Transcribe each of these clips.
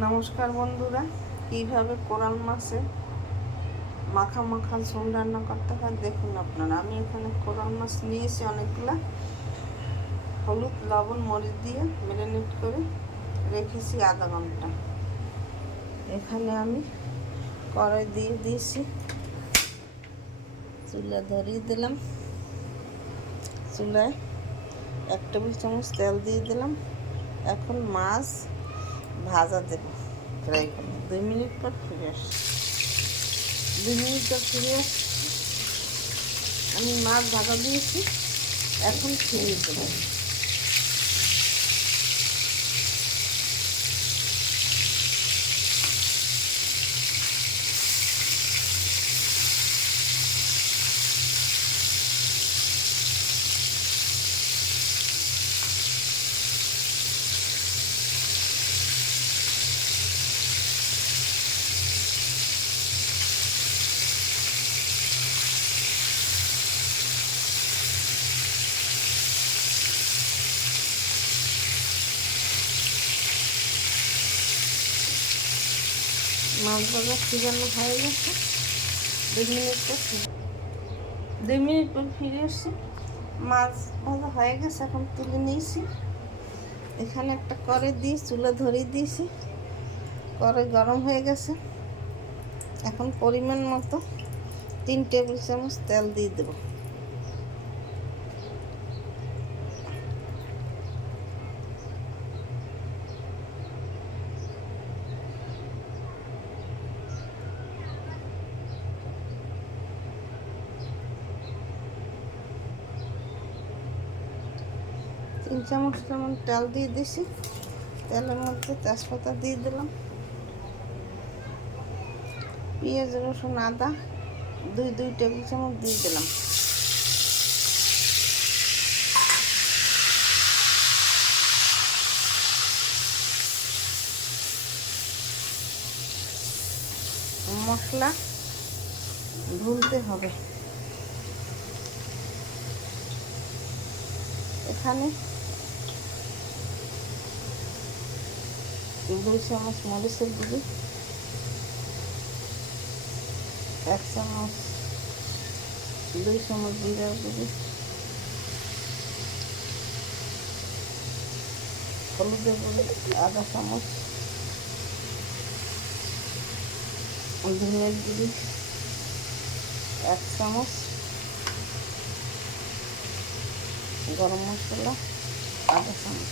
নমস্কার বন্ধুরা, কিভাবে কোরাল মাছে মাখা মাখা ঝোল রান্না করতে হয় দেখুন আপনারা। আমি এখানে কোরাল মাছ নিয়েছি অনেকগুলা, হলুদ লবণ মরিচ দিয়ে ম্যারিনেট করে রেখেছি আধা ঘন্টা। এখানে আমি কড়াই দিয়ে দিয়েছি, চুলা ধরিয়ে দিলাম, চুলায় 1 টেবিল চামচ তেল দিয়ে দিলাম। এখন মাছ ভাজা দেব, ফ্রাই করব। 2 মিনিট পর ফিরে আসছি। 2 মিনিট পর ফিরে আসছি, আমি মাছ ভাজা দিয়েছি, এখন ফিরিয়ে দেবো। মাছ ভাজা ফিরানো হয়ে গেছে। 2 মিনিট পর ফিরে এসছি, মাছ ভাজা হয়ে গেছে, এখন তুলে নিয়েছি। এখানে একটা কড়াই দিয়ে চুলা ধরিয়ে দিয়েছি, কড়াই গরম হয়ে গেছে। এখন পরিমাণ মতো 3 টেবিল চামচ তেল দিয়ে দেবো। তিন চামচ যেমন তেল দিয়ে দিছি, তেলের মধ্যে তেজপাতা দিয়ে দিলাম, পেঁয়াজ রসুন আদা 2 টেবিল চামচ দিয়ে দিলাম। মশলা ভুনতে হবে। এখানে 2 চামচ মরিচের গুঁড়ি, 1 চামচ 2 চামচ জিরার গুঁড়ি, হলুদের গুঁড়ি আধা চামচ, ধনের গুঁড়ি 1 চামচ, গরম মশলা আধা চামচ।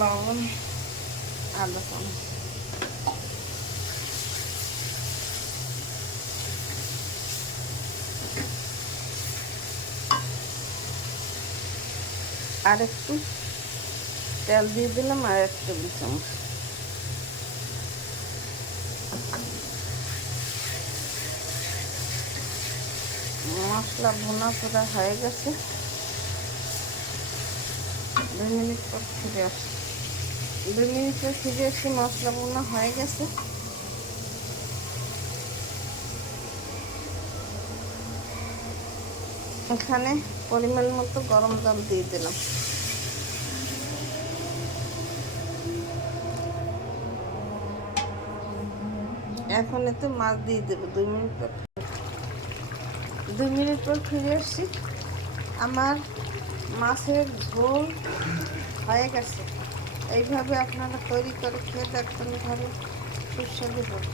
লবণ আধা চামচ। আর একটু তেল দিয়ে দিলাম, আর 1 টেবিল চামচ। মশলা ভুনা পুরা হয়ে গেছে। 2 মিনিট পর ফিরে আসছি। 2 মিনিট পর ফিরে আসছি, মশলা ভুনা হয়ে গেছে। এখানে পরিমাণ মতো গরম জল দিয়ে দিলাম। এখন এতে মাছ দিয়ে দেবো। 2 মিনিট পর ফিরে আসছি, আমার মাছের ঝোল হয়ে গেছে। এইভাবে আপনারা তৈরি করে খেয়ে দেখবেন, ঘরে সুস্বাদু হবে।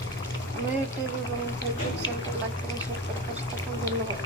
আমি ইউটিউবে এবং ফেসবুক সেন্টার লাইক করুন, শেয়ার করে পাশে থাকুন। ধন্যবাদ।